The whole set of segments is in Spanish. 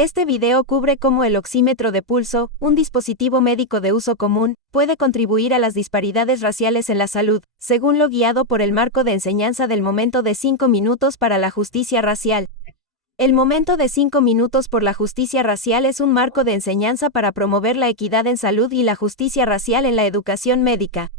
Este video cubre cómo el oxímetro de pulso, un dispositivo médico de uso común, puede contribuir a las disparidades raciales en la salud, según lo guiado por el marco de enseñanza del momento de 5 minutos para la justicia racial. El momento de 5 minutos por la justicia racial es un marco de enseñanza para promover la equidad en salud y la justicia racial en la educación médica.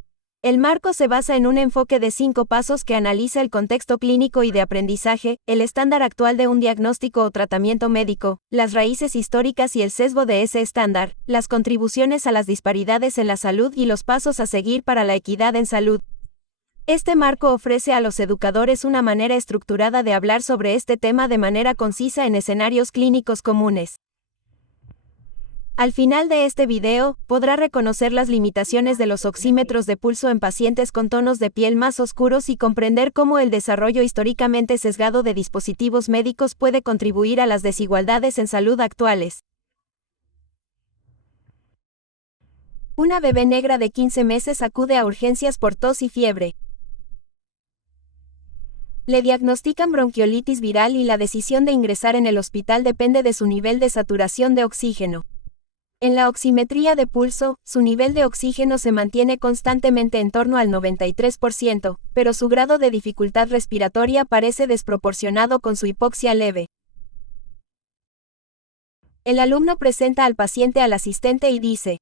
El marco se basa en un enfoque de 5 pasos que analiza el contexto clínico y de aprendizaje, el estándar actual de un diagnóstico o tratamiento médico, las raíces históricas y el sesgo de ese estándar, las contribuciones a las disparidades en la salud y los pasos a seguir para la equidad en salud. Este marco ofrece a los educadores una manera estructurada de hablar sobre este tema de manera concisa en escenarios clínicos comunes. Al final de este video, podrá reconocer las limitaciones de los oxímetros de pulso en pacientes con tonos de piel más oscuros y comprender cómo el desarrollo históricamente sesgado de dispositivos médicos puede contribuir a las desigualdades en salud actuales. Una bebé negra de 15 meses acude a urgencias por tos y fiebre. Le diagnostican bronquiolitis viral y la decisión de ingresar en el hospital depende de su nivel de saturación de oxígeno. En la oximetría de pulso, su nivel de oxígeno se mantiene constantemente en torno al 93%, pero su grado de dificultad respiratoria parece desproporcionado con su hipoxia leve. El alumno presenta al paciente al asistente y dice: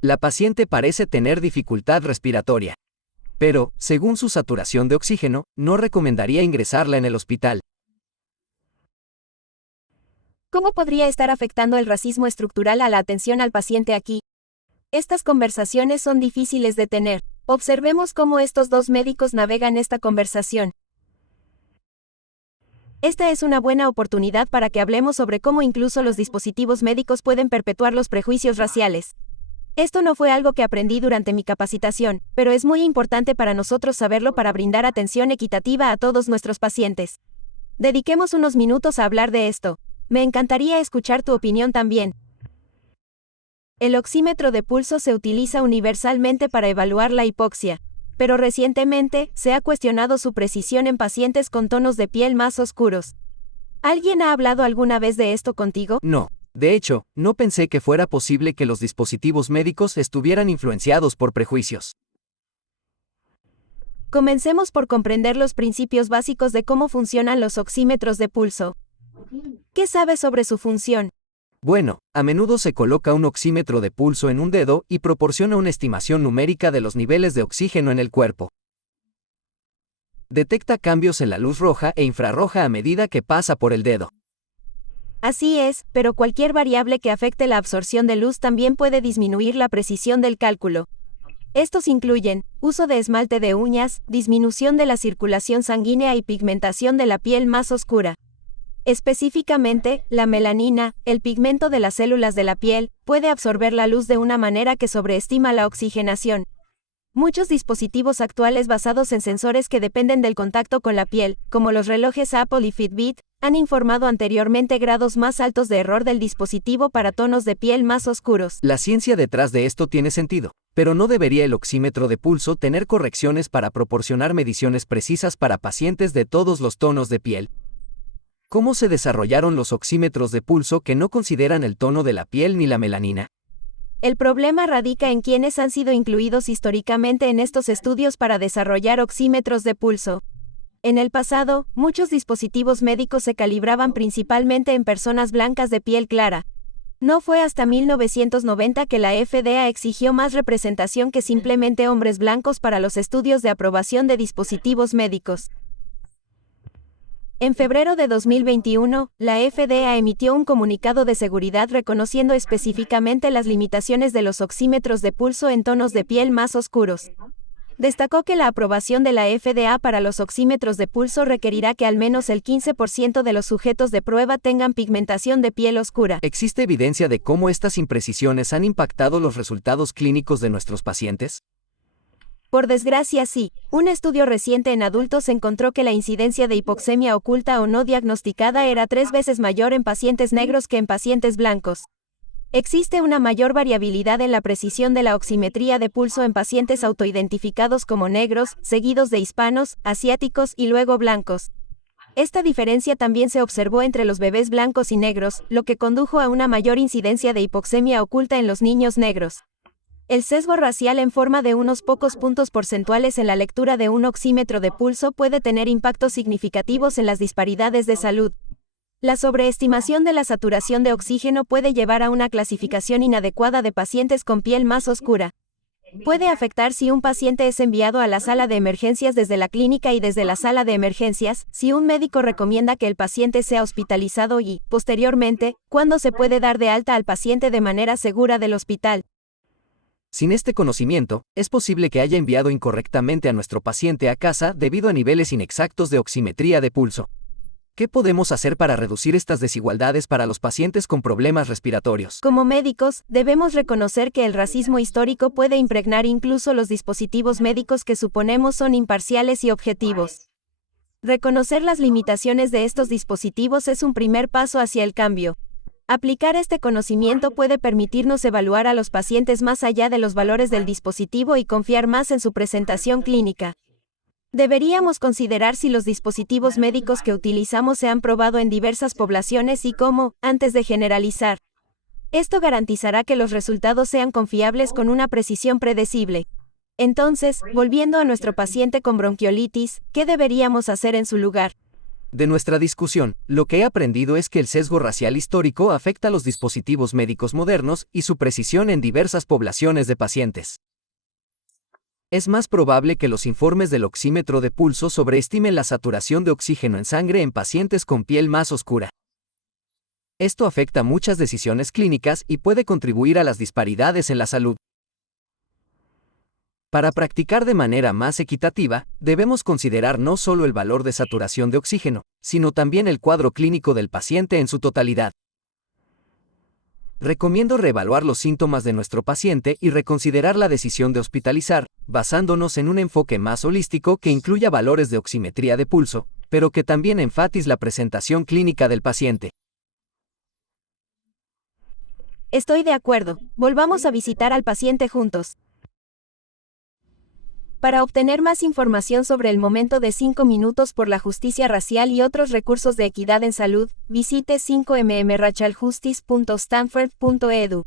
La paciente parece tener dificultad respiratoria. Pero, según su saturación de oxígeno, no recomendaría ingresarla en el hospital. ¿Cómo podría estar afectando el racismo estructural a la atención al paciente aquí? Estas conversaciones son difíciles de tener. Observemos cómo estos dos médicos navegan esta conversación. Esta es una buena oportunidad para que hablemos sobre cómo incluso los dispositivos médicos pueden perpetuar los prejuicios raciales. Esto no fue algo que aprendí durante mi capacitación, pero es muy importante para nosotros saberlo para brindar atención equitativa a todos nuestros pacientes. Dediquemos unos minutos a hablar de esto. Me encantaría escuchar tu opinión también. El oxímetro de pulso se utiliza universalmente para evaluar la hipoxia, pero recientemente se ha cuestionado su precisión en pacientes con tonos de piel más oscuros. ¿Alguien ha hablado alguna vez de esto contigo? No. De hecho, no pensé que fuera posible que los dispositivos médicos estuvieran influenciados por prejuicios. Comencemos por comprender los principios básicos de cómo funcionan los oxímetros de pulso. ¿Qué sabes sobre su función? Bueno, a menudo se coloca un oxímetro de pulso en un dedo y proporciona una estimación numérica de los niveles de oxígeno en el cuerpo. Detecta cambios en la luz roja e infrarroja a medida que pasa por el dedo. Así es, pero cualquier variable que afecte la absorción de luz también puede disminuir la precisión del cálculo. Estos incluyen uso de esmalte de uñas, disminución de la circulación sanguínea y pigmentación de la piel más oscura. Específicamente, la melanina, el pigmento de las células de la piel, puede absorber la luz de una manera que sobreestima la oxigenación. Muchos dispositivos actuales basados en sensores que dependen del contacto con la piel, como los relojes Apple y Fitbit, han informado anteriormente grados más altos de error del dispositivo para tonos de piel más oscuros. La ciencia detrás de esto tiene sentido, pero ¿no debería el oxímetro de pulso tener correcciones para proporcionar mediciones precisas para pacientes de todos los tonos de piel? ¿Cómo se desarrollaron los oxímetros de pulso que no consideran el tono de la piel ni la melanina? El problema radica en quienes han sido incluidos históricamente en estos estudios para desarrollar oxímetros de pulso. En el pasado, muchos dispositivos médicos se calibraban principalmente en personas blancas de piel clara. No fue hasta 1990 que la FDA exigió más representación que simplemente hombres blancos para los estudios de aprobación de dispositivos médicos. En febrero de 2021, la FDA emitió un comunicado de seguridad reconociendo específicamente las limitaciones de los oxímetros de pulso en tonos de piel más oscuros. Destacó que la aprobación de la FDA para los oxímetros de pulso requerirá que al menos el 15% de los sujetos de prueba tengan pigmentación de piel oscura. ¿Existe evidencia de cómo estas imprecisiones han impactado los resultados clínicos de nuestros pacientes? Por desgracia sí, un estudio reciente en adultos encontró que la incidencia de hipoxemia oculta o no diagnosticada era 3 veces mayor en pacientes negros que en pacientes blancos. Existe una mayor variabilidad en la precisión de la oximetría de pulso en pacientes autoidentificados como negros, seguidos de hispanos, asiáticos y luego blancos. Esta diferencia también se observó entre los bebés blancos y negros, lo que condujo a una mayor incidencia de hipoxemia oculta en los niños negros. El sesgo racial en forma de unos pocos puntos porcentuales en la lectura de un oxímetro de pulso puede tener impactos significativos en las disparidades de salud. La sobreestimación de la saturación de oxígeno puede llevar a una clasificación inadecuada de pacientes con piel más oscura. Puede afectar si un paciente es enviado a la sala de emergencias desde la clínica y desde la sala de emergencias, si un médico recomienda que el paciente sea hospitalizado y, posteriormente, cuándo se puede dar de alta al paciente de manera segura del hospital. Sin este conocimiento, es posible que haya enviado incorrectamente a nuestro paciente a casa debido a niveles inexactos de oximetría de pulso. ¿Qué podemos hacer para reducir estas desigualdades para los pacientes con problemas respiratorios? Como médicos, debemos reconocer que el racismo histórico puede impregnar incluso los dispositivos médicos que suponemos son imparciales y objetivos. Reconocer las limitaciones de estos dispositivos es un primer paso hacia el cambio. Aplicar este conocimiento puede permitirnos evaluar a los pacientes más allá de los valores del dispositivo y confiar más en su presentación clínica. Deberíamos considerar si los dispositivos médicos que utilizamos se han probado en diversas poblaciones y cómo, antes de generalizar. Esto garantizará que los resultados sean confiables con una precisión predecible. Entonces, volviendo a nuestro paciente con bronquiolitis, ¿qué deberíamos hacer en su lugar? De nuestra discusión, lo que he aprendido es que el sesgo racial histórico afecta a los dispositivos médicos modernos y su precisión en diversas poblaciones de pacientes. Es más probable que los informes del oxímetro de pulso sobreestimen la saturación de oxígeno en sangre en pacientes con piel más oscura. Esto afecta muchas decisiones clínicas y puede contribuir a las disparidades en la salud. Para practicar de manera más equitativa, debemos considerar no solo el valor de saturación de oxígeno, sino también el cuadro clínico del paciente en su totalidad. Recomiendo reevaluar los síntomas de nuestro paciente y reconsiderar la decisión de hospitalizar, basándonos en un enfoque más holístico que incluya valores de oximetría de pulso, pero que también enfatice la presentación clínica del paciente. Estoy de acuerdo. Volvamos a visitar al paciente juntos. Para obtener más información sobre el momento de 5 minutos por la justicia racial y otros recursos de equidad en salud, visite 5mmracialjustice.stanford.edu.